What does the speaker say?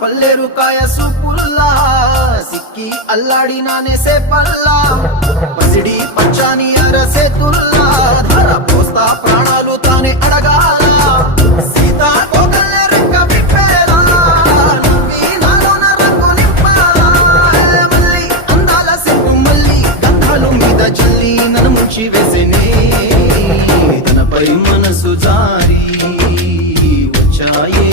పల్లెరు కాయ సూపుల్లా సిక్కి అల్లాడినానే సేపల్లా పసిడి పచ్చాని అరసేతుల్లా ధర పోస్తా ప్రాణాలు తానే అడగాల సీతా కోకల్ల రెక్క విప్పేలా నువ్వి నాలోన రంగు నింపాలా మళ్ళీ అందాల సెట్టు మళ్ళీ గంధాలు మీద చల్లి నన్ను ముంచి వేసేనే తనపై మనసు జారి వచ్చాయే